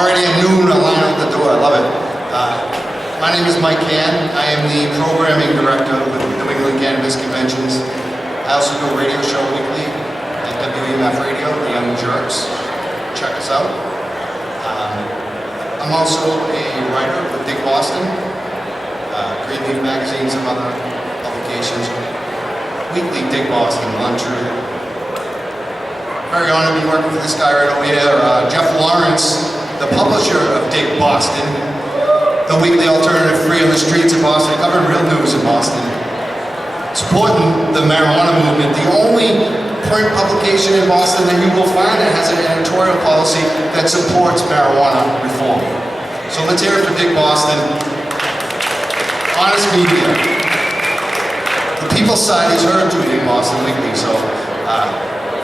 Already at noon, a line out the door. I love it. My name is Mike Cann. I am the programming director with New England Cannabis Conventions. I also do a radio show weekly at WEMF Radio, The Young Jerks. Check us out. I'm also a writer with Dig Boston, Greenleaf Magazine, some other publications. Weekly Dig Boston, Luncher. Very honored to be working with this guy right over here, Jeff Lawrence, the publisher of Dig Boston, the weekly alternative free on the streets of Boston, covering real news in Boston. Supporting the marijuana movement, the only print publication in Boston that you will find that has an editorial policy that supports marijuana reform. So let's hear it for Dig Boston. Honest media. The People's side is heard through Dig Boston Weekly, so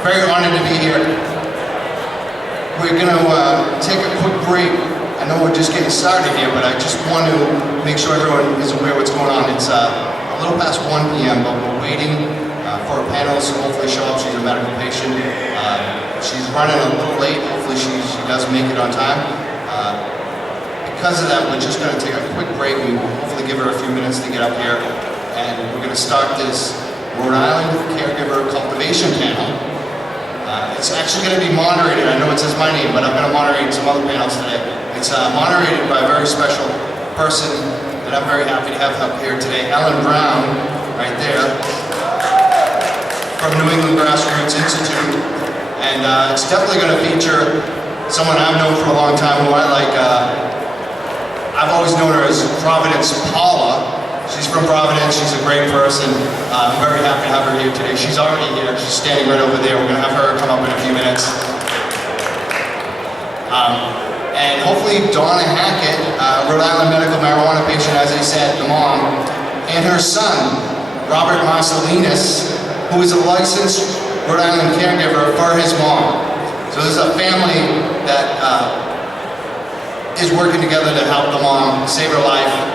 very honored to be here. We're going to take a quick break. I know we're just getting started here, but I just want to make sure everyone is aware what's going on. It's a little past 1 p.m., but we're waiting for a panelist to hopefully show up. She's a medical patient. She's running a little late. Hopefully she does make it on time. Because of that, we're just going to take a quick break and hopefully give her a few minutes to get up here. And we're going to start this Rhode Island Caregiver Cultivation panel. It's actually going to be moderated. I know it says my name, but I'm going to moderate some other panels today. It's moderated by a very special person that I'm very happy to have up here today, Ellen Brown, right there, from New England Grassroots Institute. And it's definitely going to feature someone I've known for a long time who I like. I've always known her as Providence Paula. She's from Providence, she's a great person. I'm very happy to have her here today. She's already here, she's standing right over there. We're gonna have her come up in a few minutes. And hopefully Donna Hackett, Rhode Island medical marijuana patient, as I said, the mom, and her son, Robert Marcelonis, who is a licensed Rhode Island caregiver for his mom. So this is a family that is working together to help the mom save her life.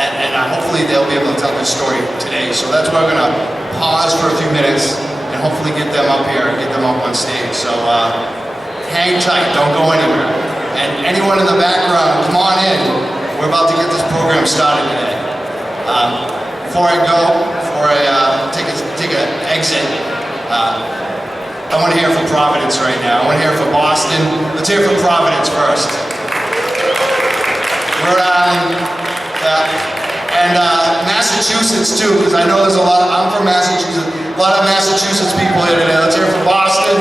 And hopefully they'll be able to tell their story today. So that's why we're going to pause for a few minutes and hopefully get them up here and get them up on stage. So hang tight, don't go anywhere. And anyone in the background, come on in. We're about to get this program started today. Before I take an exit, I want to hear from Providence right now. I want to hear from Boston. Let's hear from Providence first. Rhode Island. And Massachusetts too, because I know there's a lot I'm from Massachusetts, a lot of Massachusetts people here today. Let's hear from Boston.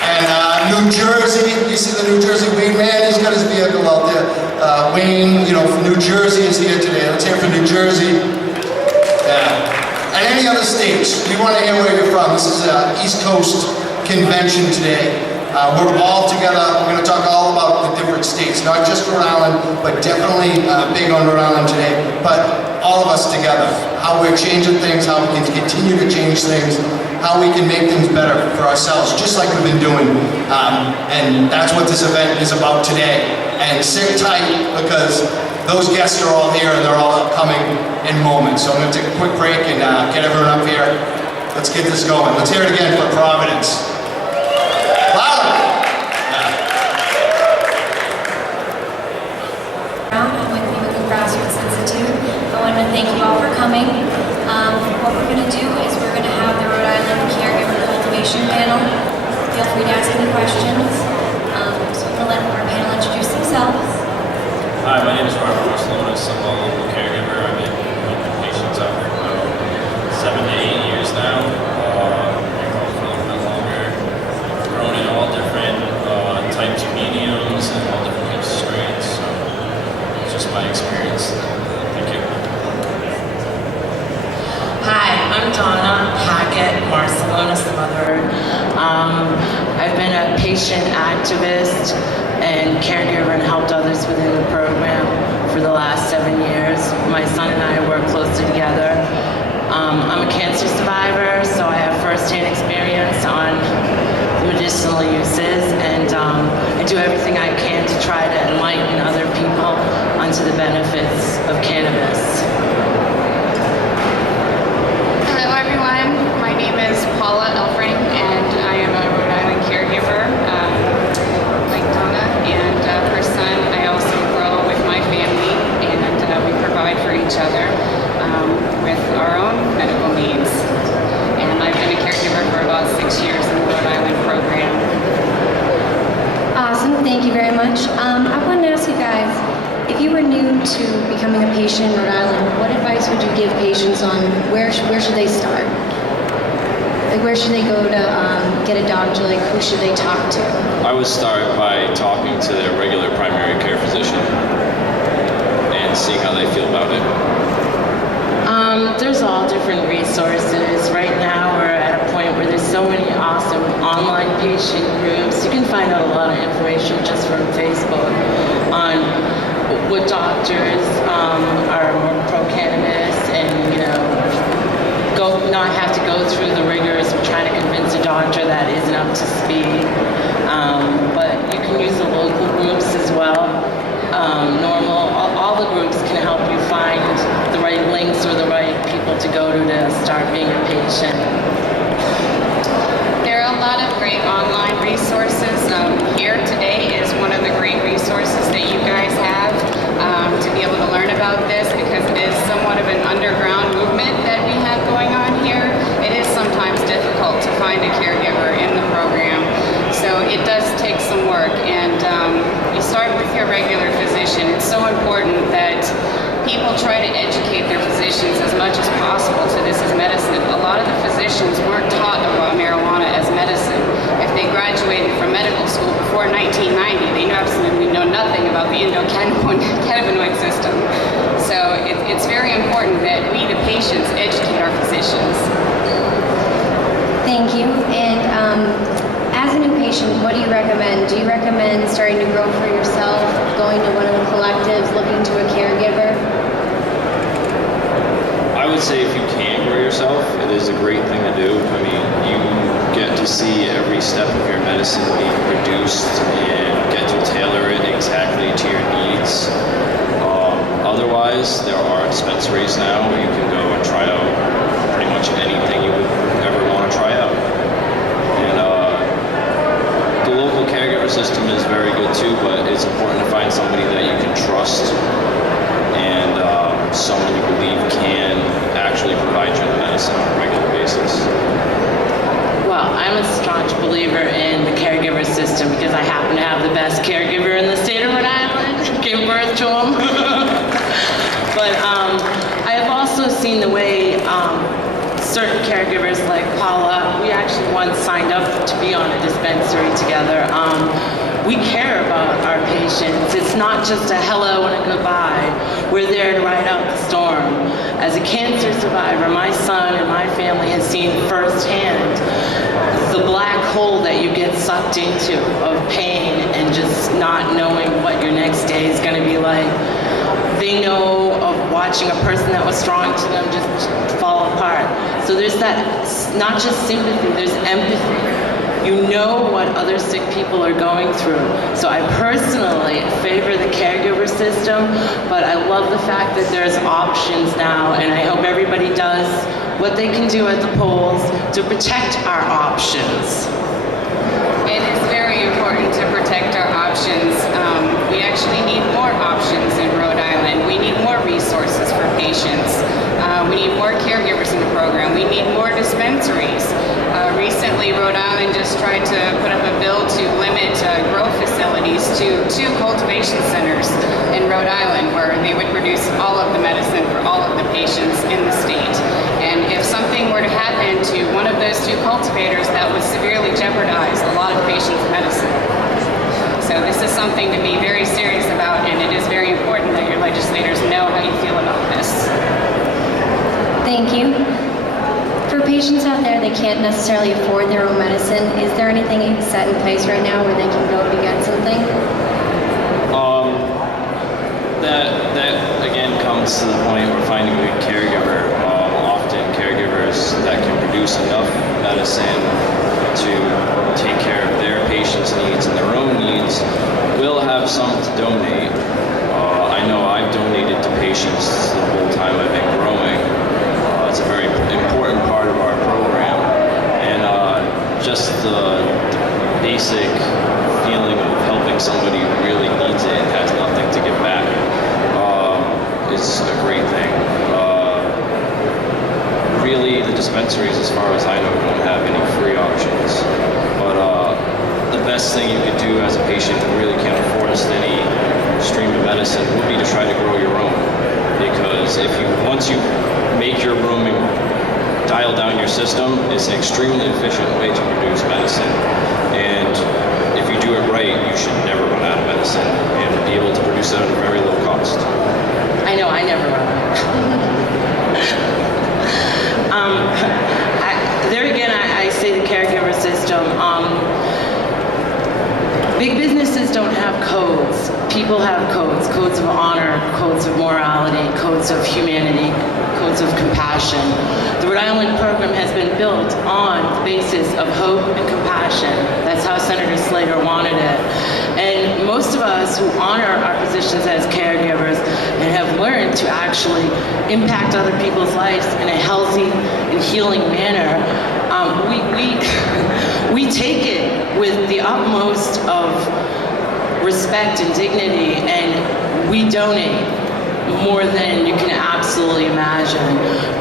And New Jersey, you see the New Jersey Weed Man, he's got his vehicle out there. Wayne, from New Jersey is here today. Let's hear from New Jersey. Yeah. And any other states, we want to hear where you're from. This is an East Coast convention today. We're all together. We're going to talk all about the different states, not just Rhode Island, but definitely big on Rhode Island today, but all of us together. How we're changing things, how we can continue to change things, how we can make things better for ourselves, just like we've been doing. And that's what this event is about today. And sit tight, because those guests are all here and they're all upcoming in moments. So I'm going to take a quick break and get everyone up here. Let's get this going. Let's hear it again for Providence. Louder! I'm with the New England Grassroots Institute. I want to thank you all for coming. What we're going to do is we're going to have the Rhode Island Caregiver Cultivation panel. Feel free to ask any questions. So I'm going to let our panel introduce themselves. Hi, my name is Marcelonis. I'm a local caregiver. I've been with patients out for about 7 to 8 years now. Grown in all different types of mediums and all different types of strains, so it's just my experience. Thank you. Hi, I'm Donna, Hackett, Marcelonis, the mother. I've been a patient activist and caregiver and helped others within the program for the last 7 years. My son and I work closely together. I'm a cancer survivor, so I have first-hand experience on medicinal uses, and I do everything I can to try to enlighten other people onto the benefits of cannabis. Hello everyone, my name is Paula, and I am a Rhode Island caregiver. Like Donna to becoming a patient in Rhode Island, what advice would you give patients on where should they start? Like where should they go to get a doctor? Like who should they talk to? I would start by talking to their regular primary care physician and seeing how they feel about it. There's all different resources. Right now we're at a point where there's so many awesome online patient groups. You can find out a lot of information just from Facebook on what doctors are more pro-cannabis and, you know, not have to go through the rigors of trying to convince a doctor that isn't up to speed. But you can use the local groups as well. All the groups can help you find the right links or the right people to go to start being a patient. There are a lot of great online resources. Here today is one of the great resources that you guys have to be able to learn about this, because it is somewhat of an underground movement that we have going on here. It is sometimes difficult to find a caregiver in the program, so it does take some work, and you start with your regular physician. It's so important that people try to educate their physicians as much as possible to this as medicine. A lot of the physicians weren't taught about marijuana as medicine. If they graduated from medical school before 1990, they absolutely know nothing about the endocannabinoid system. So it's very important that we, the patients, educate our physicians. Thank you. And as a new patient, what do you recommend? Do you recommend starting to grow for yourself, going to one of the collectives, looking to a caregiver? I would say if you can grow yourself, it is a great thing to do. I mean, you get to see every step of your medicine being produced and get to tailor it exactly to your needs. Otherwise, there are dispensaries now where you can go and try out pretty much anything you would ever want to try out. And the local caregiver system is very good too, but it's important to find somebody that you can trust and someone you believe can actually provide you the medicine on a regular basis. Well, I'm a staunch believer in the caregiver system because I happen to have the best caregiver in the state of Rhode Island. Gave birth to him. But I have also seen the way certain caregivers like Paula, we actually once signed up to be on a dispensary together. We care about our patients. It's not just a hello and a goodbye. We're there to ride out the storm. As a cancer survivor, my son and my family has seen firsthand the black hole that you get sucked into of pain and just not knowing what your next day is going to be like. They know of watching a person that was strong to them just fall apart. So there's that, not just sympathy, there's empathy. You know what other sick people are going through. So I personally favor the caregiver system, but I love the fact that there's options now, and I hope everybody does what they can do at the polls to protect our options. It is very important to protect our options. We actually need more options in Rhode Island. We need more resources for patients. We need more caregivers in the program. We need more dispensaries. Recently, Rhode Island just tried to put up a bill to limit grow facilities to 2 cultivation centers in Rhode Island, where they would produce all of the medicine for all of the patients in the state. And if something were to happen to one of those 2 cultivators, that would severely jeopardize a lot of patients' medicine. So this is something to be very serious about, and it is very important that your legislators know how you feel about this. Thank you. For patients out there that can't necessarily afford their own medicine, is there anything set in place right now where they can go to get something? That again comes to the point where finding a good caregiver. Often caregivers that can produce enough medicine to take care of their patients' needs and their own needs will have some to donate. I know I've donated to patients the whole time I've been growing. It's a very important part of our program, and just the basic feeling of helping somebody who really needs it and has nothing to give back is a great thing. Really, the dispensaries, as far as I know, don't have any free options, but the best thing you could do as a patient who really can't afford a steady stream of medicine would be to try to grow your own. system, it's an extremely efficient way to produce medicine. And if you do it right, you should never run out of medicine and be able to produce it at a very low cost. I know, I never run. There again, I say the caregiver system. Big businesses don't have codes. People have codes. Codes of honor, codes of morality, codes of humanity, codes of compassion. The Rhode Island program has been built on the basis of hope and compassion. That's how Senator Slater wanted it. And most of us who honor our positions as caregivers and have learned to actually impact other people's lives in a healthy and healing manner, we take it with the utmost of respect and dignity, and we donate more than you can absolutely imagine.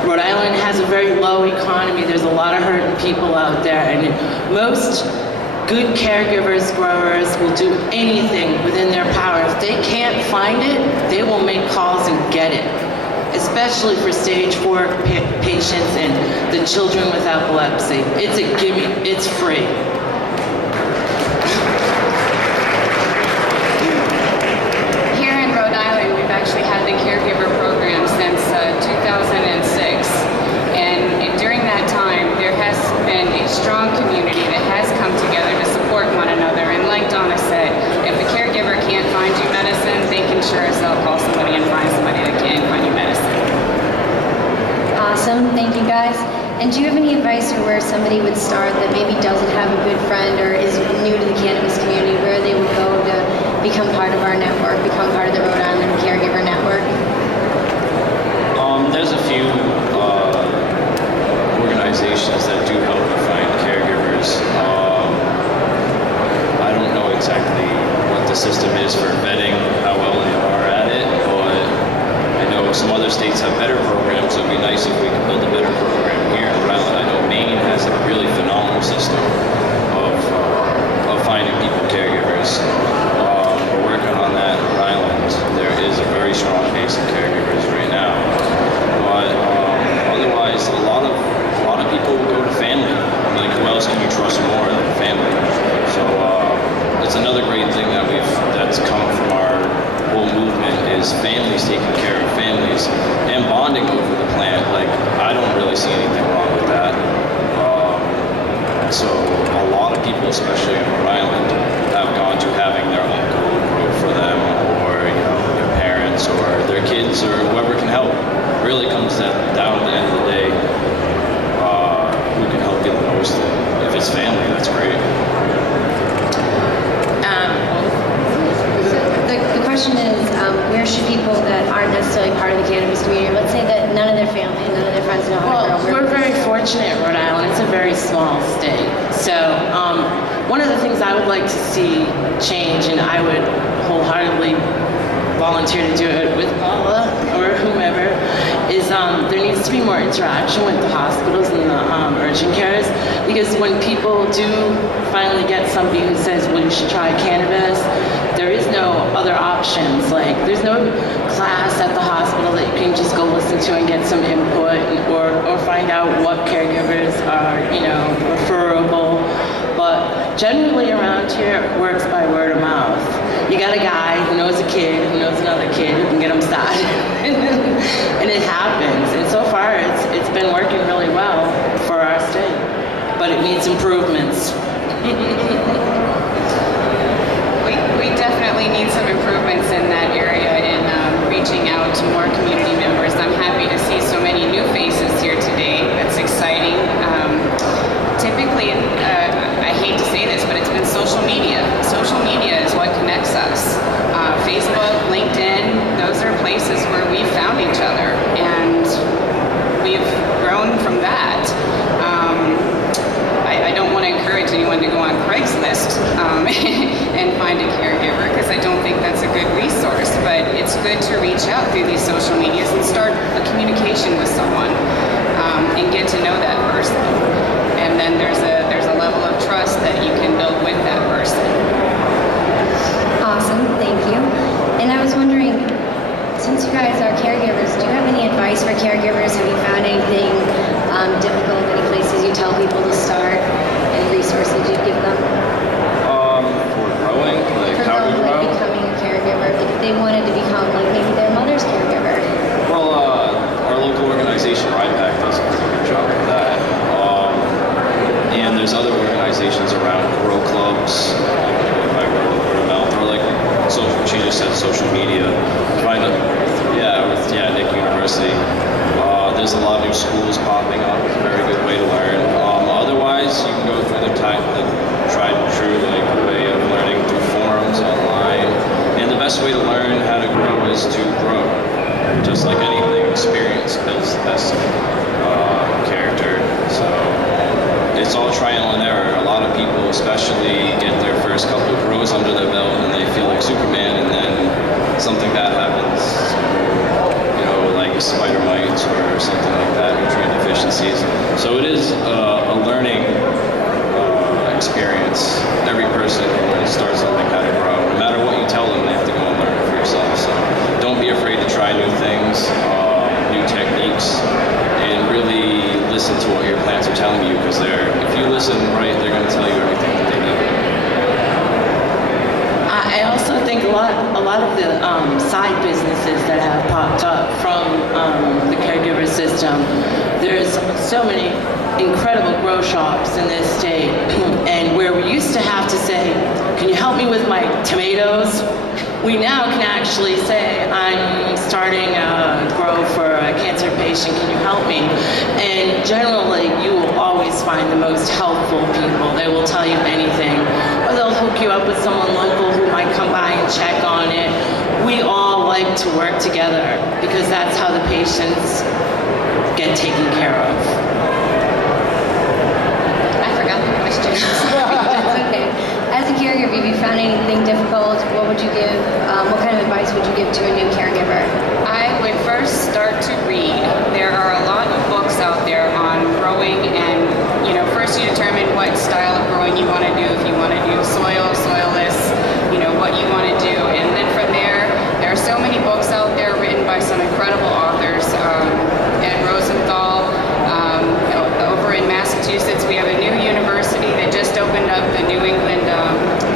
Rhode Island has a very low economy. There's a lot of hurting people out there, and most good caregivers, growers will do anything within their power. If they can't find it, they will make calls and get it, especially for stage 4 patients and the children with epilepsy. It's a gimme, it's free. Here in Rhode Island, we've actually had the caregiver program since 2006. And during that time, there has been a strong community that has come together to support one another. And like Donna said, if a caregiver can't find you medicine, they can sure as hell call somebody and find somebody that can find you medicine. Awesome, thank you guys. And do you have any advice for where somebody would start that maybe doesn't have a good friend or is new to the cannabis community, where they would go to become part of our network, become part of the Rhode Island Caregiver Network? There's a few organizations that do help you find caregivers. I don't know exactly what the system is for vetting how well they are at it, but I know some other states have better programs. It would be nice if we could build a better program here in Rhode Island. I know Maine has a really phenomenal system of finding people caregivers. We're working on that in Rhode Island. There is a very strong base of caregivers right now. But otherwise, a lot of people will go to family. Like, who else can you trust more than family? So it's another great thing that's come from our whole movement is families taking care of families and bonding over the plant. Like, I don't really see anything wrong with that. So a lot of people, especially in Rhode Island, have gone to having their uncle grow for them, or their parents, or their kids, or whoever can help. It really comes down at the end of the day, who can help you the most. If it's family, that's great. The question is, where should people that aren't necessarily part of the cannabis community, let's say that none of their family, none of their friends know how to grow? We're very fortunate in Rhode Island. It's a very small state. So one of the things I would like to see change, and I would wholeheartedly volunteer to do it with Paula or whomever, is there needs to be more interaction with the hospitals and the urgent cares, because when people do finally get somebody who says, well, you should try cannabis, there is no other options. Like, there's no class at the hospital that you can just go listen to and get some input, or find out what caregivers are, referable. But generally around here, it works by word of mouth. You got a guy who knows a kid who knows another kid who can get them started. And it happens. And so far, it's been working really well for our state. But it needs improvements. We definitely need some improvements in that area in reaching out to more community members. I'm happy to see so many new faces here today. That's exciting. Typically, I hate to say this, but it's been social media. Social media is what connects us. Facebook, LinkedIn, those are places where we found each other, and we've grown from that. I don't want to encourage anyone to go on Craigslist and find a caregiver, because I don't think that's a good resource, but it's good to reach out through these social medias and start a communication with someone and get to know that person. And then there's a level of trust that you can build with that person. Awesome, thank you. And I was wondering, since you guys are caregivers, do you have any advice for caregivers? Have you found anything difficult, any places around grow clubs, by word of mouth, or like she just said social media. Nick University. There's a lot of new schools popping up. It's a very good way to learn. Otherwise, you can go through the tried and true way of learning through forums online. And the best way to learn how to grow is to grow. Just like anything, experience builds the best character. So it's all trial and error. A lot of people, especially, get their first couple of grows under their belt and they feel like Superman, and then something bad happens. Like spider mites or something like that, nutrient deficiencies. So it is a learning experience. Every person starts learning how to grow. No matter what you tell them, they have to go and learn it for yourself. So don't be afraid to try new things, new techniques, and really listen to what your plants are telling you, because if you listen right, they're going to tell you everything that they need. I also think a lot of the side businesses that have popped up from the caregiver system. There's so many incredible grow shops in this state, and where we used to have to say, "Can you help me with my tomatoes?" We now can actually say, "I'm starting a grow for a cancer patient. Can you help me?" And generally, you will always find the most helpful people. They will tell you anything, or they'll hook you up with someone local who might come by and check on it. We all like to work together because that's how the patients get taken care of. I forgot the question. That's okay. As a caregiver, if you found anything difficult, what would you give, what kind of advice would you give to a new caregiver? I would first start to read. There are a lot of books out there on growing, and first you determine what style of growing you want to do. If you want to do soil, soilless, what you want to do, and then from there are so many books out there written by some incredible authors. Ed Rosenthal. Over in Massachusetts, we have a new university that just opened up, the New England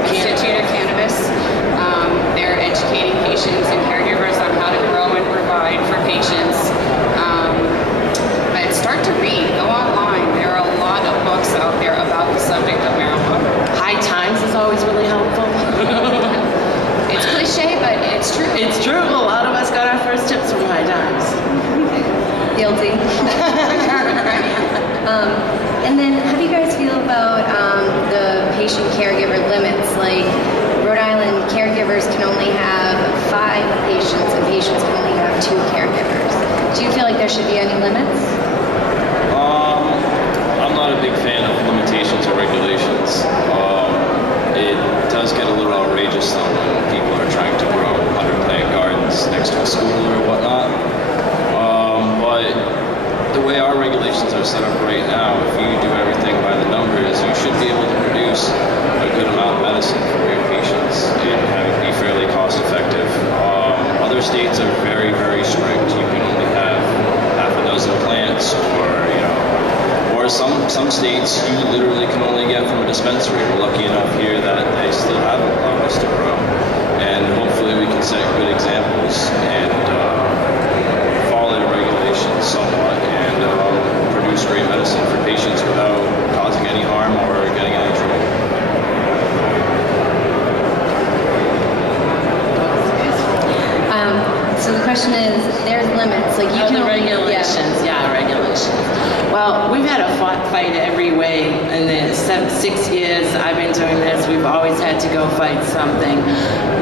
Institute of Cannabis. They're educating patients and caregivers on how to grow and provide for patients. But start to read. Go online. There are a lot of books out there about the subject of marijuana. High Times is always really helpful. It's cliche, but it's true. It's true. A lot of us got our first tips from High Times. Guilty. And then how do you guys feel about the patient-caregiver limits? Like Rhode Island, caregivers can only have 5 patients and patients can only have 2 caregivers. Do you feel like there should be any limits? I'm not a big fan of limitations or regulations. It does get a little outrageous though when people are trying to grow 100-plant gardens next to a school or whatnot. But the way our regulations are set up right now, if you do everything by the numbers, you should be able to produce a good amount of medicine for your patients and have it be fairly cost effective. Other states are very, very strict. You can only have half a dozen plants, or some states you literally can only get from a dispensary. We're lucky enough here that they still have allowed us to grow, and hopefully we can set good examples and follow the regulations somewhat and produce great medicine for patients without causing any harm or getting any trouble. So the question is, there's limits. Like you can The regulations, regulations. Well, we've had a fight every way in the 6 years I've been doing this. We've always had to go fight something.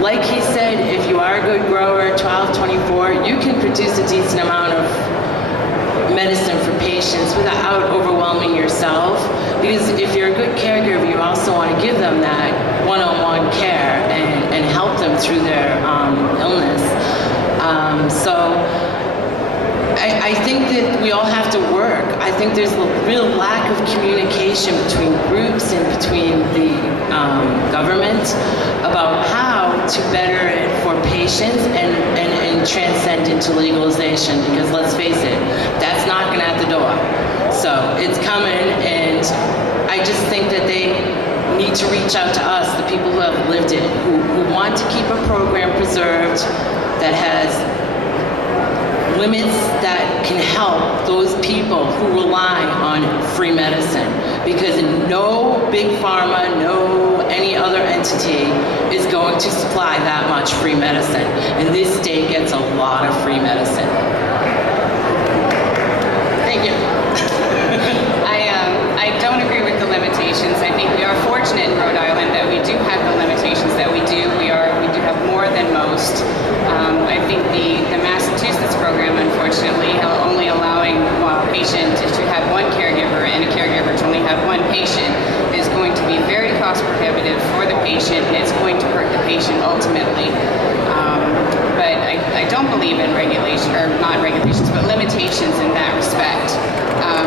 Like he said, if you are a good grower, 12, 24, you can produce a decent amount of medicine for patients without overwhelming yourself. Because if you're a good caregiver, you also want to give them that one-on-one care and help them through their illness. So I think that we all have to work. I think there's a real lack of communication between groups and between the government about how to better it for patients and transcend into legalization, because let's face it, that's knocking at the door. So it's coming, and I just think that they need to reach out to us, the people who have lived it, who want to keep a program preserved that has limits that can help those people who rely on free medicine, because no big pharma, no any other entity is going to supply that much free medicine. And this state gets a lot of free medicine. Thank you. I don't agree with the limitations. I think we are fortunate in Rhode Island that we do have the limitations that we do. We do have more than most. I think the Massachusetts program, unfortunately, only allowing a patient to have one caregiver and a caregiver to only have one patient is going to be very cost prohibitive for the patient, and it's going to hurt the patient ultimately. But I don't believe in regulation, or not regulations, but limitations in that respect.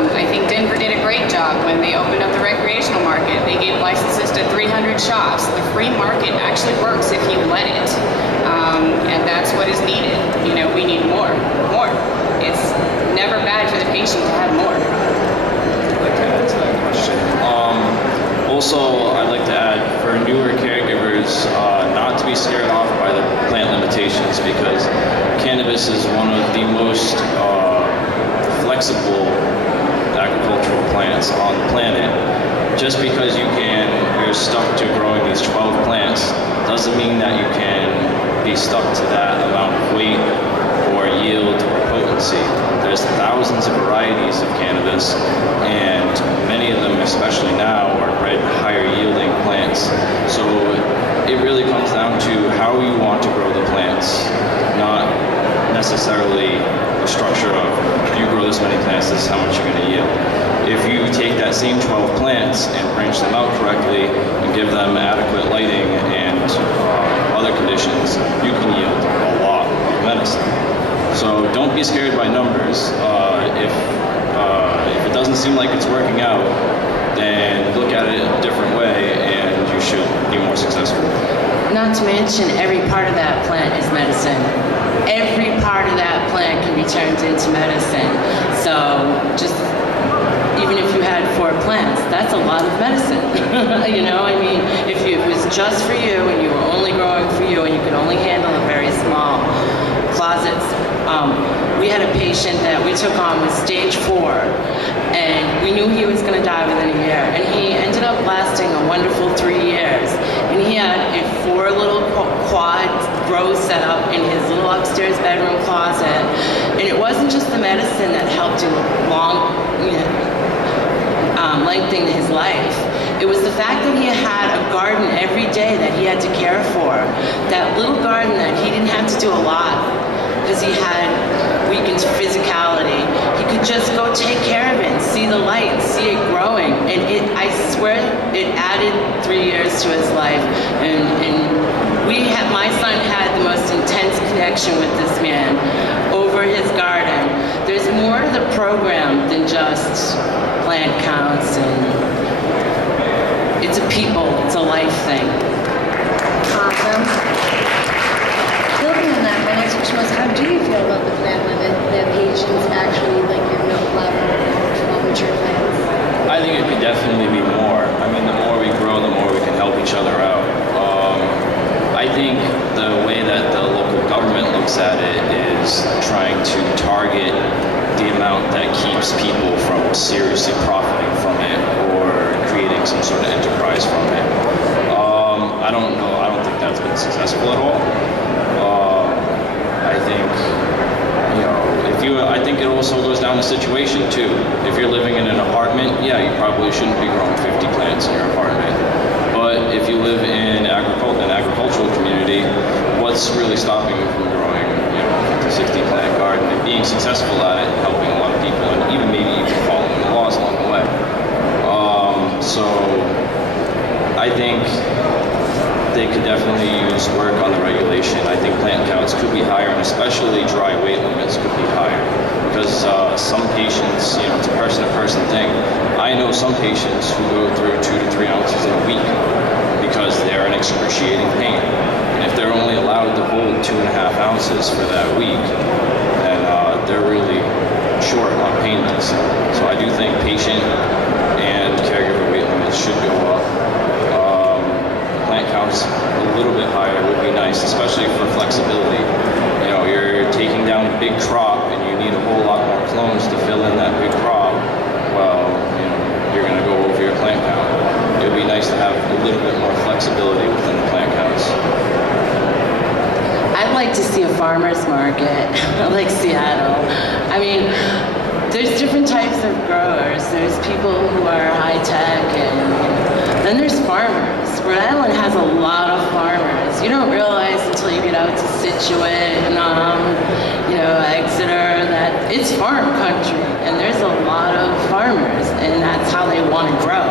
I think Denver did a great job when they opened up the recreational market. They gave licenses to 300 shops. The free market actually works if you let it. And that's what is needed. You know, we need more. It's never bad for the patient to have more. I'd like to add to that question. Also, I'd like to add for newer caregivers, not to be scared off by the plant limitations, because cannabis is one of the most flexible agricultural plants on the planet. Just because you're stuck to growing these 12 plants doesn't mean that you can be stuck to that amount of weight or yield or potency. There's thousands of varieties of cannabis, and many of them, especially now, are bred higher yielding plants. So it really comes down to how you want to grow the plants, not necessarily a structure of if you grow this many plants, this is how much you're going to yield. If you take that same 12 plants and branch them out correctly and give them adequate lighting and other conditions, you can yield a lot of medicine. So don't be scared by numbers. If it doesn't seem like it's working out, then look at it a different way and you should be more successful. Not to mention, every part of that plant is medicine. Every part of that plant can be turned into medicine. So just, even if you had 4 plants, that's a lot of medicine. You know, I mean, if it was just for you and you were only growing for you and you could only handle a very small closets. We had a patient that we took on with stage 4, and we knew he was going to die within a year, and he ended up lasting a wonderful 3 years. And he had a 4 little quad grow set up in his little upstairs bedroom closet, and it wasn't just the medicine that helped him lengthen his life. It was the fact that he had a garden every day that he had to care for. That little garden that he didn't have to do a lot because he had weakened physicality. He could just go take care of it and see the light, see it growing. And I swear, it added 3 years to his life. And my son had the most intense connection with this man over his garden. There's more to the program than just plant counts, and it's a people, it's a life thing. Awesome. Building on that, my next question was, how do you feel about the plant limit that patients actually like your milk level of mature plants? I think it could definitely be more. I mean, the more we grow, the more we can help each other out. I think the way that the local government looks at it is trying to target the amount that keeps people from seriously profiting from it or creating some sort of enterprise from it. I don't know. I don't think that's been successful at all. I think, I think it also goes down to situation too. If you're living in an apartment, yeah, you probably shouldn't be growing 50 plants in your apartment. But if you live in an agricultural community, what's really stopping you from growing, 50, 60 plant garden and being successful at it, helping a lot of people, and even following the laws along the way? So I think they could definitely use work on the regulation. I think plant counts could be higher, and especially dry weight limits could be higher. Because some patients, it's a person-to-person thing. I know some patients who go through 2 to 3 ounces in a week because they're in excruciating pain. And if they're only allowed to hold 2.5 ounces for that week, then they're really short on pain medicine. So I do think patient and caregiver weight limits should go up. Plant counts a little bit higher would be nice, especially for flexibility. You're taking down a big crop and clones to fill in that big crop, well, you're going to go over your plant count. It would be nice to have a little bit more flexibility within the plant counts. I'd like to see a farmer's market like Seattle. I mean, there's different types of growers. There's people who are high tech, and then there's farmers. Rhode Island has a lot of farmers. You don't realize until you get out to Situate and Exeter that it's farm country, and there's a lot of farmers, and that's how they want to grow.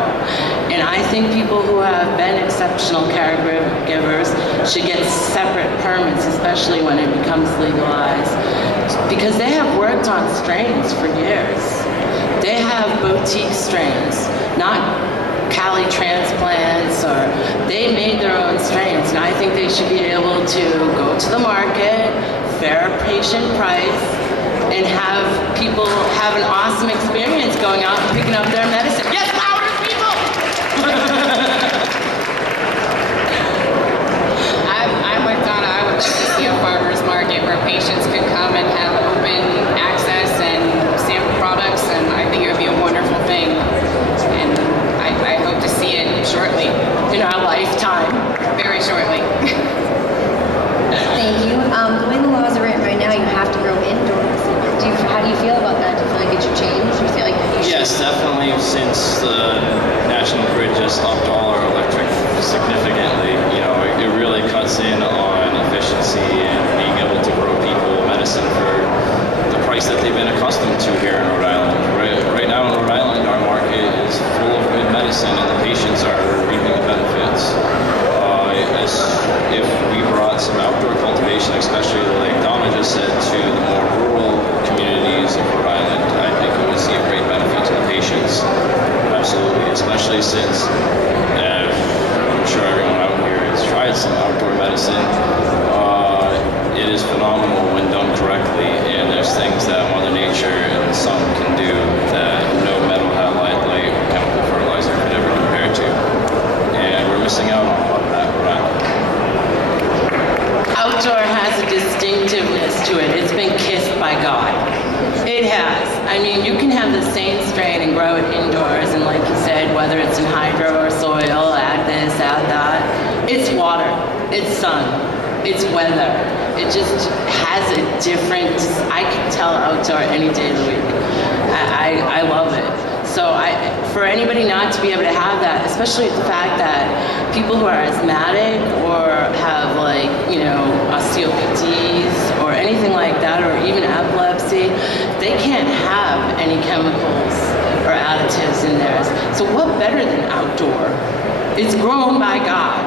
And I think people who have been exceptional caregivers should get separate permits, especially when it becomes legalized, because they have worked on strains for years. They have boutique strains, not Cali transplants, or they made their own strains, and I think they should be able to go to the market, fair patient price, and have people have an awesome experience going out and picking up their medicine. Yes, power to people! I'm with Donna. I would like to see a farmer's market where patients could come and have open access and sample products, and I think it would be a wonderful thing. And I hope to see it shortly. In our lifetime. Very shortly. Thank you. The way the laws are written right now, you have to grow indoors. How do you feel about that? Do you feel like it should change? Do you feel like you should? Yes, definitely. Since the National Grid just upped all our electric significantly, it really cuts in on efficiency and being able to grow people medicine for the price that they've been accustomed to here in Rhode Island. Right now in Rhode Island, our market is full of good medicine, and the patients are reaping the benefits. If we brought some outdoor cultivation, especially like Donna just said, to the more rural communities of Rhode Island, I think it would see a great benefit to the patients. Absolutely, especially since I'm sure everyone out here has tried some outdoor medicine. It is phenomenal when done correctly, and there's things that Mother Nature and the sun can do that no metal halide light or chemical fertilizer could ever compare to. And we're missing out on a lot of that Rhode Island. Outdoor has a distinctiveness to it. It's been kissed by God. It has. I mean, you can have the same strain and grow it indoors, and like you said, whether it's in hydro or soil, add this, add that. It's water, it's sun, it's weather. It just has a different, I can tell outdoor any day of the week. I love it. So for anybody not to be able to have that, especially the fact that people who are asthmatic or have osteoporosis or anything like that, or even epilepsy, they can't have any chemicals or additives in theirs. So what better than outdoor? It's grown by God.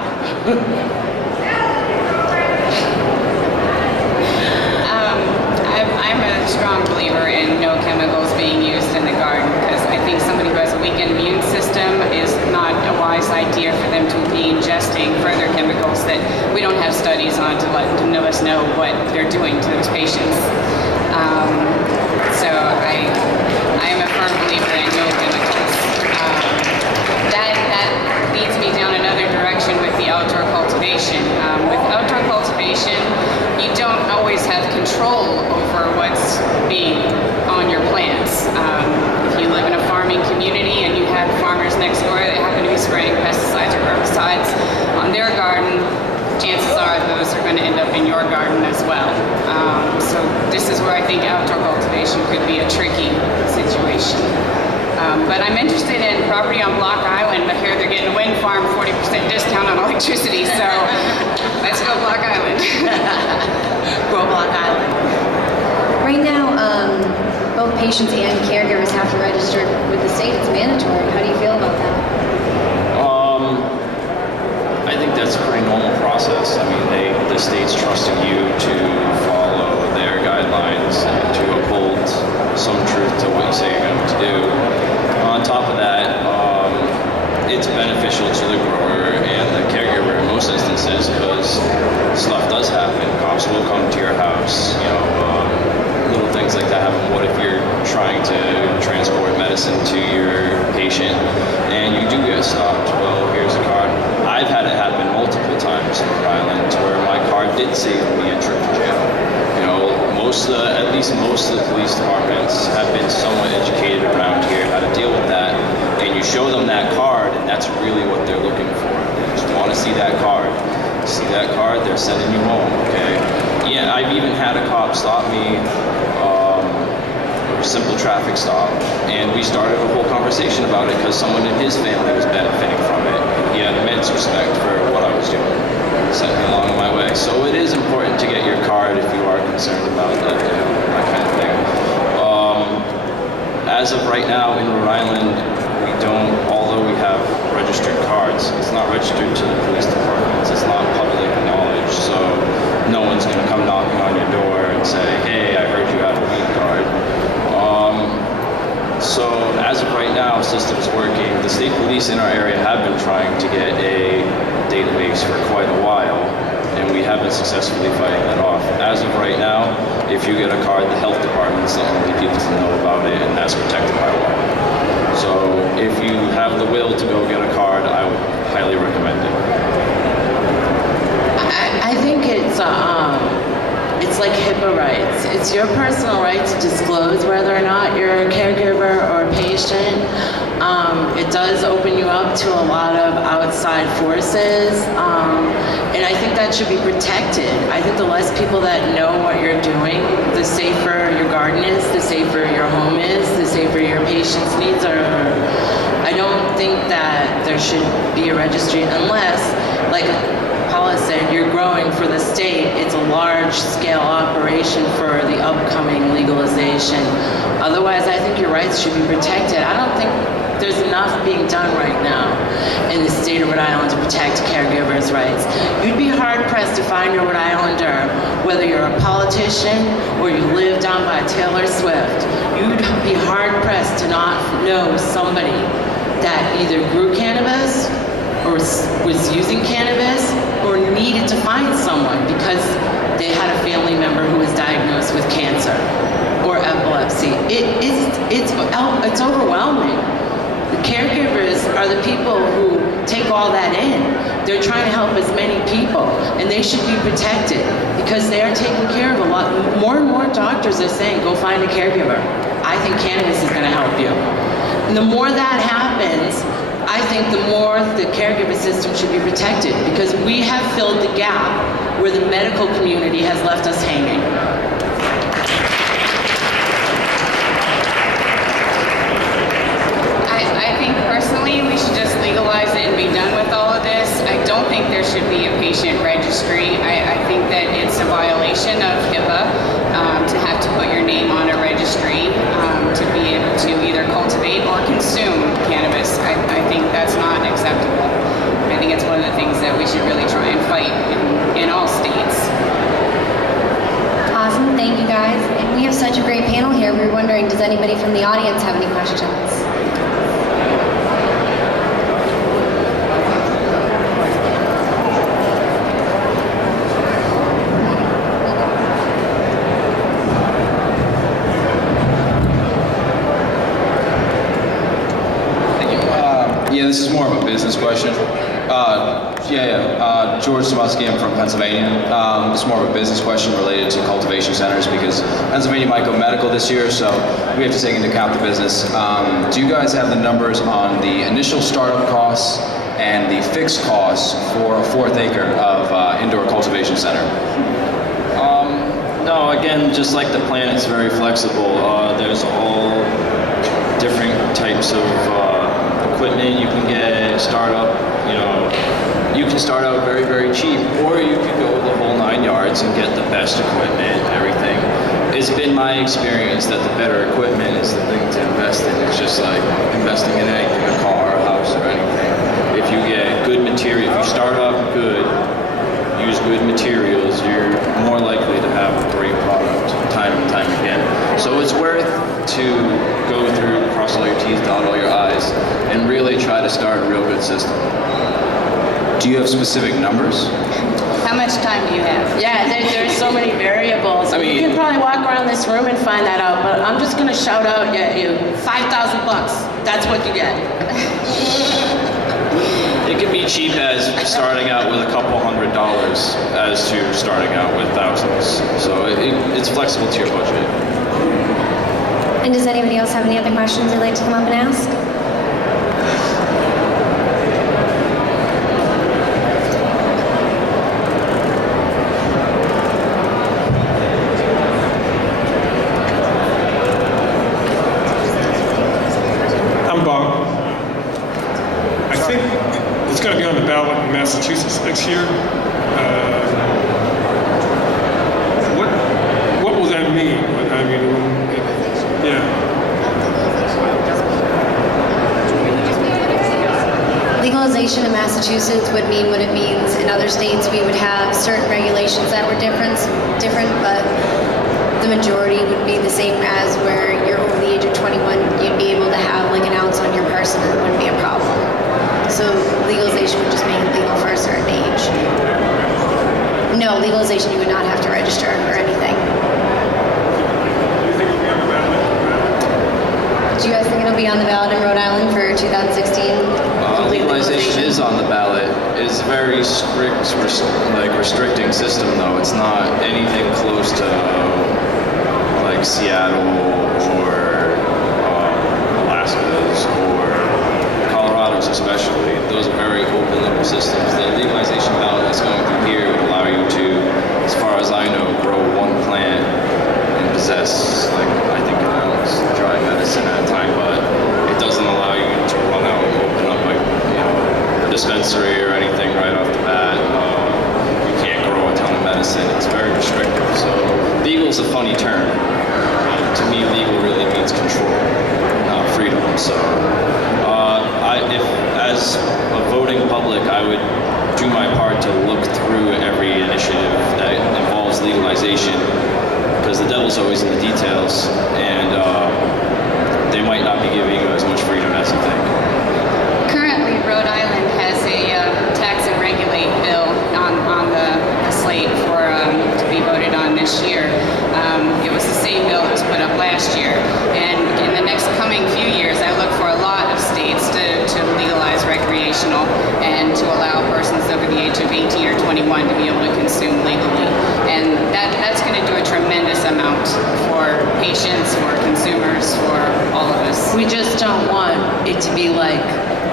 I'm a strong believer in no chemicals being used in the garden, because I think somebody who has a weakened immune system is not a wise idea for them to be ingesting further chemicals that we don't have studies on to let us know what they're doing to those patients. So I am a firm believer in no chemicals. That leads me down another direction with the outdoor cultivation. With outdoor cultivation, you don't always have control over what's being on your plants. If you live in a farming community and you have farmers next door that happen to be spraying pesticides or herbicides on their garden, chances are those are going to end up in your garden as well. So this is where I think outdoor cultivation could be a tricky situation. But I'm interested in property on Block Island. I hear they're getting a wind farm 40% discount on electricity, so let's go Block Island. Grow Block Island. Right now, both patients and caregivers have to register with the state. It's mandatory. How do you feel about that? I think that's a pretty normal process. I mean, the state's trusting you to follow their guidelines and to uphold some truth to what you say you're going to do. On top of that, it's beneficial to the grower and the caregiver in most instances, because stuff does happen. Cops will come to your house, little things like that happen. What if you're trying to transport medicine to your patient and you do get stopped? Well, here's a card. I've had it happen multiple times in Rhode Island where my card did save me a trip to jail. At least most of the police departments have been see that card. See that card, they're sending you home, okay? Yeah, I've even had a cop stop me, a simple traffic stop, and we started a whole conversation about it because someone in his family was benefiting from it. He had immense respect for what I was doing, sent me along my way. So it is important to get your card if you are concerned about that, that kind of thing. As of right now in Rhode Island, we don't, although we have registered cards, it's not registered to the police departments, it's not public knowledge, so no one's going to come knocking on your door and say, hey, I heard you have a weed card. So as of right now, system's working. The state police in our area have been trying to get a database for quite a while, and we have been successfully fighting that off. As of right now, if you get a card, the health department's the only people to know about it, and that's protected by law. So if you have the will to go get a card, I would highly recommend it. I think it's like HIPAA rights. It's your personal right to disclose whether or not you're a caregiver or a patient. It does open you up to a lot of outside forces, and I think that should be protected. I think the less people that know what you're doing, the safer your garden is, the safer your home is, the safer your patient's needs are. I don't think that there should be a registry unless, like Paula said, you're growing for the state. It's a large-scale operation for the upcoming legalization. Otherwise, I think your rights should be protected. I don't think there's enough being done right now in the state of Rhode Island to protect caregivers' rights. You'd be hard-pressed to find a Rhode Islander, whether you're a politician or you live down by Taylor Swift. You'd be hard-pressed to not know somebody that either grew cannabis or was using cannabis or needed to find someone because they had a family member who was diagnosed with cancer or epilepsy. It's overwhelming. The caregivers are the people who take all that in. They're trying to help as many people, and they should be protected because they are taking care of a lot. More and more doctors are saying, go find a caregiver. I think cannabis is going to help you. And the more that happens, I think the more the caregiver system should be protected because we have filled the gap where the medical community has left us hanging. I think personally we should just legalize it and be done with all of this. I don't think there should be a patient registry. I think that it's a violation of HIPAA to have to put your name on a registry to be able to either cultivate or consume cannabis. I think that's not acceptable. I think it's one of the things that we should really try and fight in all states. Awesome, thank you guys. And we have such a great panel here. We were wondering, does anybody from the audience have any questions? Yeah, this is more of a business question. George Samusky, I'm from Pennsylvania. It's more of a business question related to cultivation centers because Pennsylvania might go medical this year, so we have to take into account the business. Do you guys have the numbers on the initial startup costs and the fixed costs for a 4th acre of indoor cultivation center? No, again, just like the plan, it's very flexible. There's all different types of equipment you can get, startup, you can start out very, very cheap, or you can go the whole 9 yards and get the best equipment, everything. It's been my experience that the better equipment is the thing to invest in. It's just like investing in anything, a car, a house, or anything. If you get good material, if you start up good, use good materials, you're more likely to have a great product time and time again. So it's worth to go through, cross all your T's, dot all your I's, and really try to start a real good system. Do you have specific numbers? How much time do you have? Yeah, there's so many variables. You can probably walk around this room and find that out, but I'm just gonna shout out at you, $5,000. That's what you get. It can be cheap as starting out with a couple $100s as to starting out with thousands. So it's flexible to your budget. And does anybody else have any other questions they'd like to come up and ask? next year. What will that mean? I mean, yeah. Legalization in Massachusetts would mean what it means. In other states, we would have certain regulations that were different, but the majority would be the same as where you're over the age of 21, you'd be able to have like an ounce on your person and it wouldn't be a problem. So legalization would just make it legal for a certain age. No, legalization you would not have to register or anything. Do you guys think it'll be on the ballot in Rhode Island for 2016? Legalization is on the ballot. It's a very strict, restricting system, though. It's not anything close to like Seattle or Alaska's or Colorado's, especially. Those are very open little systems. The legalization ballot that's going through here would allow you to, as far as I know, grow one plant and possess, like, I think an ounce dry medicine at a time, but it doesn't allow you to run out and open up a dispensary or anything right off the bat. You can't grow a ton of medicine. It's very restrictive. So legal is a funny term. To me, legal really means control, not freedom. So if as a voting public, I would do my part to look through every initiative that involves legalization, because the devil's always in the details, and they might not be giving you as much freedom as you think. Currently, Rhode Island has a tax and regulate bill on the slate for to be voted on this year. It was the same bill that was put up last year, and in the next coming few years, I look for a lot of states to legalize recreational and to allow persons over the age of 18 or 21 to be able to consume legally, and that's going to do a tremendous amount for patients, for consumers, for all of us. We just don't want it to be like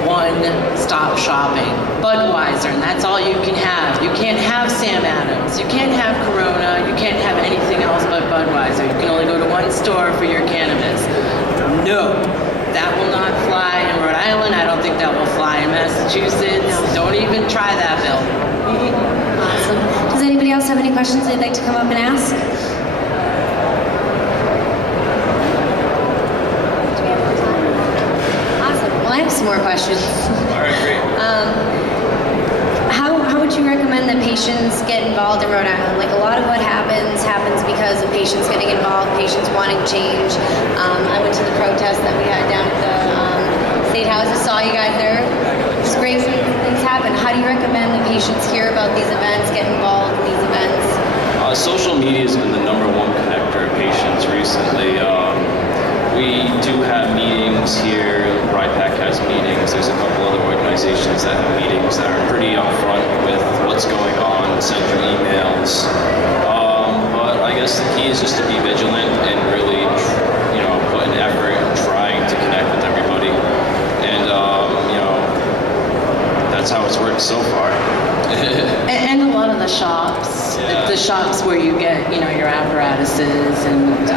one-stop shopping. Budweiser, and that's all you can have. You can't have Sam Adams. You can't have Corona. You can't have anything else but Budweiser. You can only go to one store for your cannabis. No, that will not fly in Rhode Island. I don't think that will fly in Massachusetts. Don't even try that bill. Awesome. Does anybody else have any questions they'd like to come up and ask? I have some more questions. All right, great. How would you recommend that patients get involved in Rhode Island? Like, a lot of what happens because of patients getting involved, patients wanting change. I went to the protest that we had down at the State House. I saw you guys there. It's great when things happen. How do you recommend that patients hear about these events, get involved in these events? Social media has been the #1 connector of patients recently. We do have meetings here. RIPAC has meetings. There's a couple other organizations that have meetings that are pretty upfront with what's going on, send you emails. But I guess the key is just to be vigilant and really, put an effort in trying to connect with everybody. And, that's how it's worked so far. And a lot of the shops, the shops where you get, your apparatuses and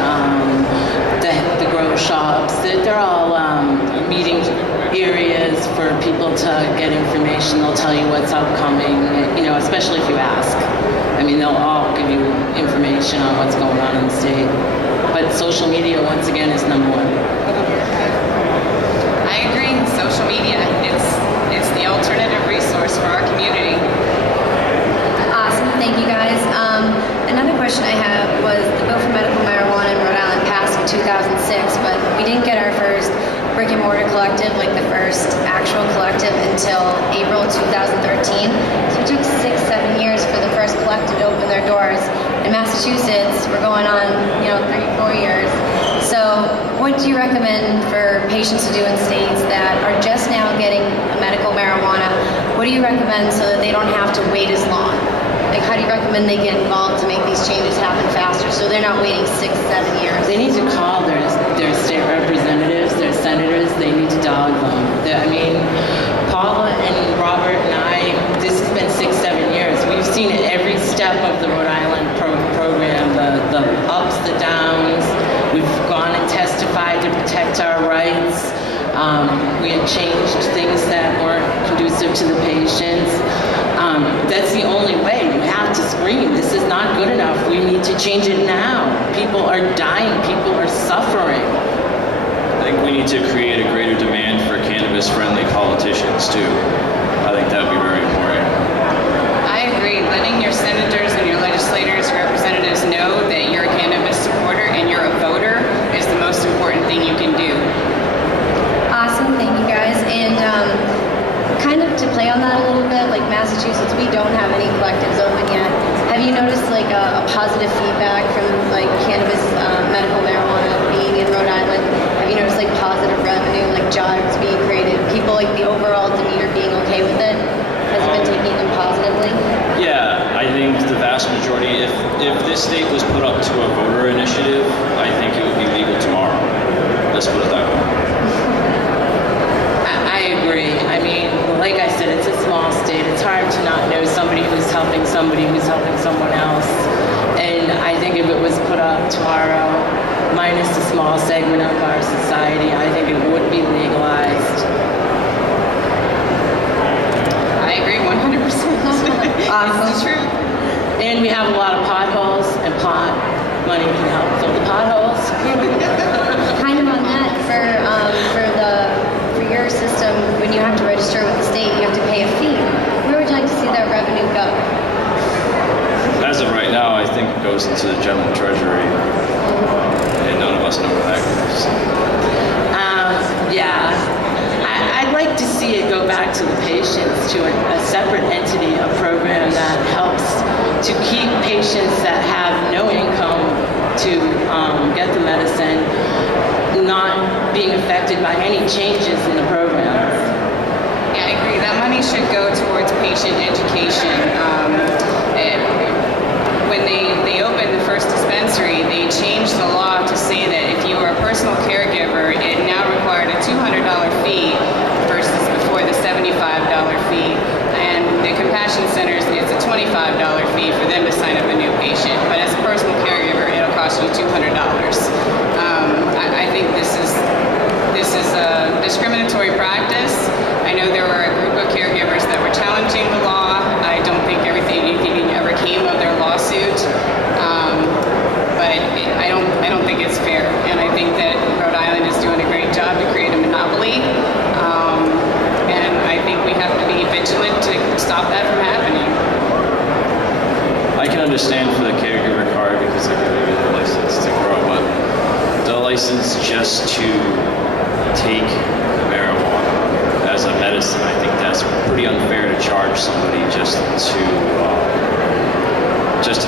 the grow shops, they're all meeting areas for people to get information. They'll tell you what's upcoming, especially if you ask. I mean, they'll all give you information on what's going on in the state. But social media, once again, is #1. I agree. Social media, it's the alternative resource for our community. Awesome, thank you guys. Another question I have was the bill for medical marijuana in Rhode Island passed in 2006, but we didn't get our first brick and mortar collective, like the first actual collective, until April 2013. So it took 6-7 years for the first collective to open their doors. In Massachusetts, we're going on, 3-4 years. So what do you recommend for patients to do in states that are just now getting medical marijuana? What do you recommend so that they don't have to wait as long? Like, how do you recommend they get involved to make these changes happen faster so they're not waiting 6-7 years? They need to call their state representatives, their senators. They need to dog them. Paula and Robert and I, this has been 6-7 years. We've seen it every step of the Rhode Island program, the ups, the downs. We've gone and testified to protect our rights. We had changed things that weren't conducive to the patients. that's the only way. You have to scream, this is not good enough. We need to change it now. People are dying, people are suffering. I think we need to create a greater demand for cannabis-friendly politicians too. I think that would be very important. I agree. Letting your senators and your legislators, representatives know that you're a cannabis supporter and you're a voter is the most important thing you can do. Awesome, thank you guys. And kind of to play on that a little bit, like Massachusetts, we don't have any collectives open yet. Have you noticed like a positive feedback from like cannabis, medical marijuana being in Rhode Island? Have you noticed like positive revenue, like jobs being created, people like the overall demeanor being okay with it? Has it been taking them positively? Yeah, I think the vast majority, if this state was put up to a voter initiative, I think it would be legal tomorrow. Let's put it that way. I agree. I mean, like I said, it's a small state. It's hard to not know somebody who's helping somebody who's helping someone else. And I think if it was put up tomorrow, minus a small segment of our society, I think it would be legalized. I agree 100%. Awesome. It's the truth. And we have a lot of potholes, and pot money can help fill the potholes. Kind of on that, for your system, when you have to register with the state, you have to pay a fee. Where would you like to see that revenue go? As of right now, I think it goes into the general treasury, and none of us know where that goes. Yeah, I'd like to see it go back to the patients, to a separate entity, a program that helps to keep patients that have no income to get the medicine not being affected by any changes in the program. Yeah, I agree. That money should go towards patient education. When they opened the first dispensary, they changed the law to say that if you were a personal caregiver, it now required a $200 fee versus before the $75 fee. And the compassion centers, it's a $25 fee for them to sign up a new patient. But as a personal caregiver, it'll cost you $200. I think this is a discriminatory practice. I know there were a group of caregivers that were challenging the law. I don't think anything ever came of their lawsuit. But I don't think it's fair. And I think that Rhode Island is doing a great job to create a monopoly. And I think we have to be vigilant to stop that from happening. I can understand for the caregiver card because they're giving you the license to grow, but the license just to take marijuana as a medicine, I think that's pretty unfair to charge somebody just to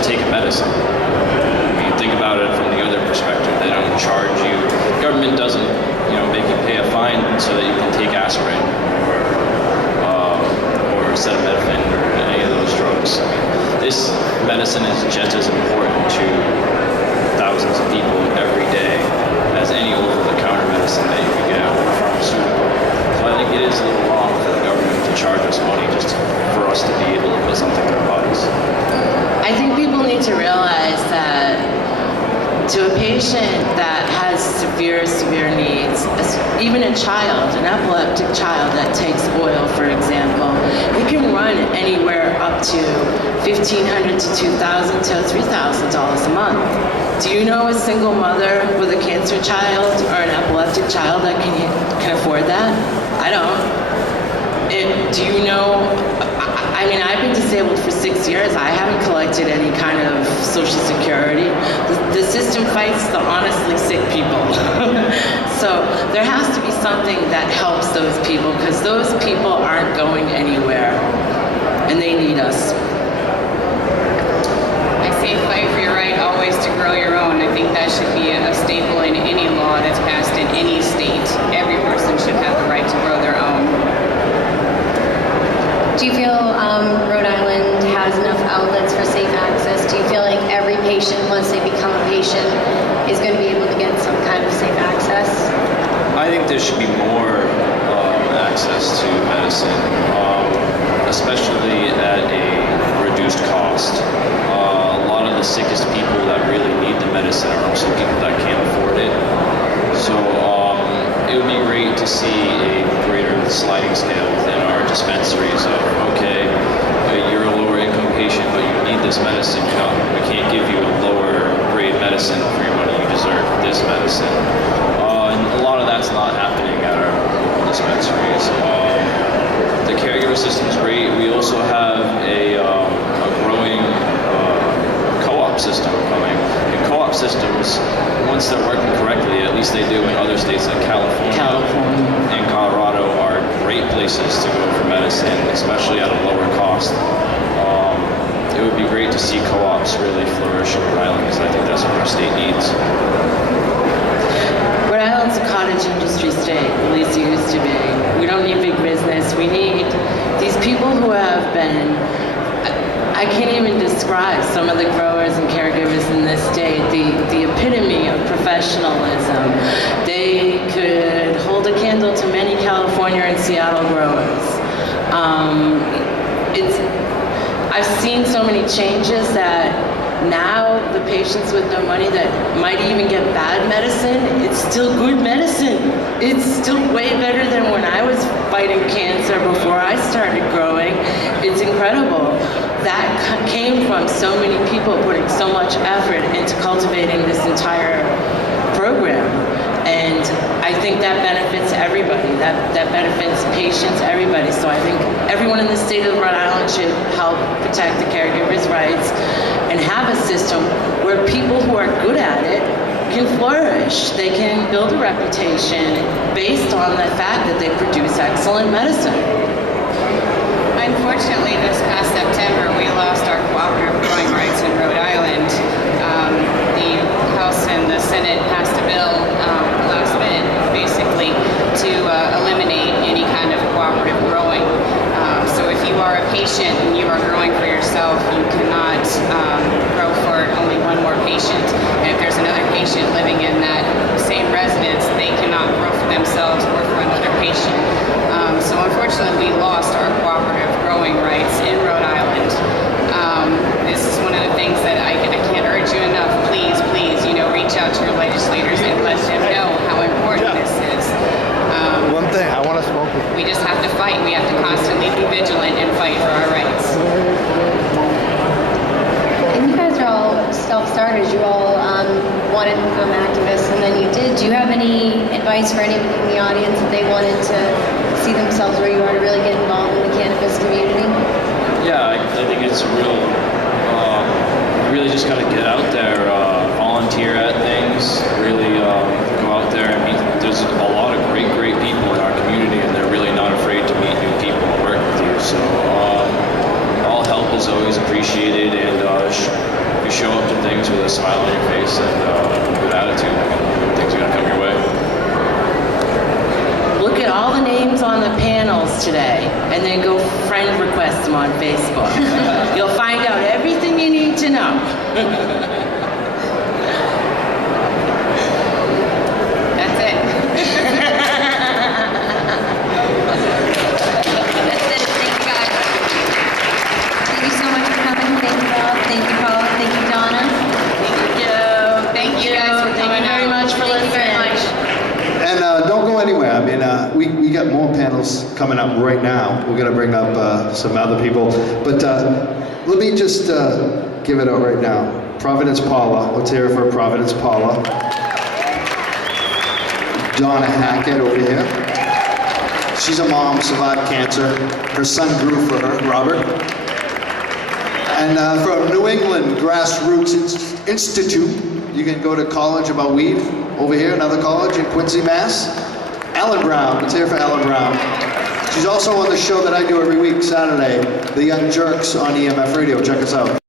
take a medicine. I mean, think about it from the other perspective. They don't charge you. Government doesn't, make you pay a fine so that you can take aspirin or acetaminophen or any of those drugs. I mean, this medicine is just as important to thousands of people every day as any over-the-counter medicine that you can get out of a pharmaceutical. So I think it is a little wrong for the government to charge us money just for us to be able to put something in our bodies. I think people need to realize that to a patient that has severe needs, even a child, an epileptic child that takes oil, for example, it can run anywhere up to $1,500 to $2,000 to $3,000 a month. Do you know a single mother with a cancer child or an epileptic child that can afford that? I don't. Do you know? I mean, I've been disabled for 6 years. I haven't collected any kind of Social Security. The system fights the honestly sick people. So there has to be something that helps those people because those people aren't going anywhere and they need us. I say fight for your right always to grow your own. I think that should be a staple in any law that's passed in any state. Every person should have the right to grow their own. Do you feel Rhode Island has enough outlets for safe access? Do you feel like every patient, once they become a patient, is going to be able to get some kind of safe access? I think there should be more access to medicine, especially at a reduced cost. A lot of the sickest people that really need the medicine are also people that can't afford it. So it would be great to see a greater sliding scale within our dispensaries of, okay, you're a lower this medicine, we can't give you a lower grade medicine for your money. You deserve this medicine. And a lot of that's not happening at our local dispensaries. The caregiver system is great. We also have a growing co-op system coming. And co-op systems, once they're working correctly, at least they do in other states like California and Colorado, are great places to go for medicine, especially at a lower cost. It would be great to see co-ops really flourish in Rhode Island, because I think that's what our state needs. Rhode Island's a cottage industry state, at least it used to be. We don't need big business. We need these people who have been, I can't even describe some of the growers and caregivers in this state, the epitome of professionalism. They could hold a candle to many California and Seattle growers. I've seen so many changes that now the patients with no money that might even get bad medicine, it's still good medicine. It's still way better than when I was fighting cancer before I started growing. It's incredible. That came from so many people putting so much effort into cultivating this entire program. And I think that benefits everybody. That benefits patients, everybody. So I think everyone in the state of Rhode Island should help protect the caregivers' rights and have a system where people who are good at it can flourish. They can build a reputation based on the fact that they produce excellent medicine. Unfortunately, this past September, we lost our cooperative growing rights in Rhode Island. The House and the Senate passed a bill last minute, basically, to eliminate any kind of cooperative growing. So if you are a patient and you are growing for yourself, you cannot grow for only one more patient. And if there's another patient living in that same residence, they cannot grow for themselves or for another patient. So unfortunately, we lost our cooperative growing rights in Rhode Island. This is one of the things that I can't urge you enough. Please, reach out to your legislators and let them know how important this is. One thing, I want to smoke with you. We just have to fight. We have to constantly be vigilant and fight for our rights. And you guys are all self-starters. You all wanted to become activists, and then you did. Do you have any advice for anybody in the audience if they wanted to see themselves where you are to really get involved in the cannabis community? Yeah, I think it's a real, really just got to get out there, volunteer at things, really go out there and meet. There's a lot of great people in our community, and they're really not afraid to meet new people and work with you. So all help is always appreciated, and if you show up to things with a smile on your face and a good attitude, things are going to come your way. Look at all the names on the panels today, and then go friend request them on Facebook. You'll find out everything you need to know. That's it. That's it. Thank you, guys. Thank you so much for coming. Thank you, Bob. Thank you, Paula. Thank you, Donna. Thank you guys for coming Thank you very out. much for listening. Thank you very much. And don't go anywhere. I mean, we got more panels coming up right now. We're going to bring up some other people. But let me just give it out right now. Providence Paula. Let's hear it for Providence Paula. Donna Hackett over here. She's a mom, survived cancer. Her son grew for her, Robert. And from New England Grassroots Institute, you can go to college about weed. Over here, another college in Quincy, Mass. Ellen Brown, let's hear for Ellen Brown. She's also on the show that I do every week, Saturday, The Young Jerks on EMF Radio. Check us out.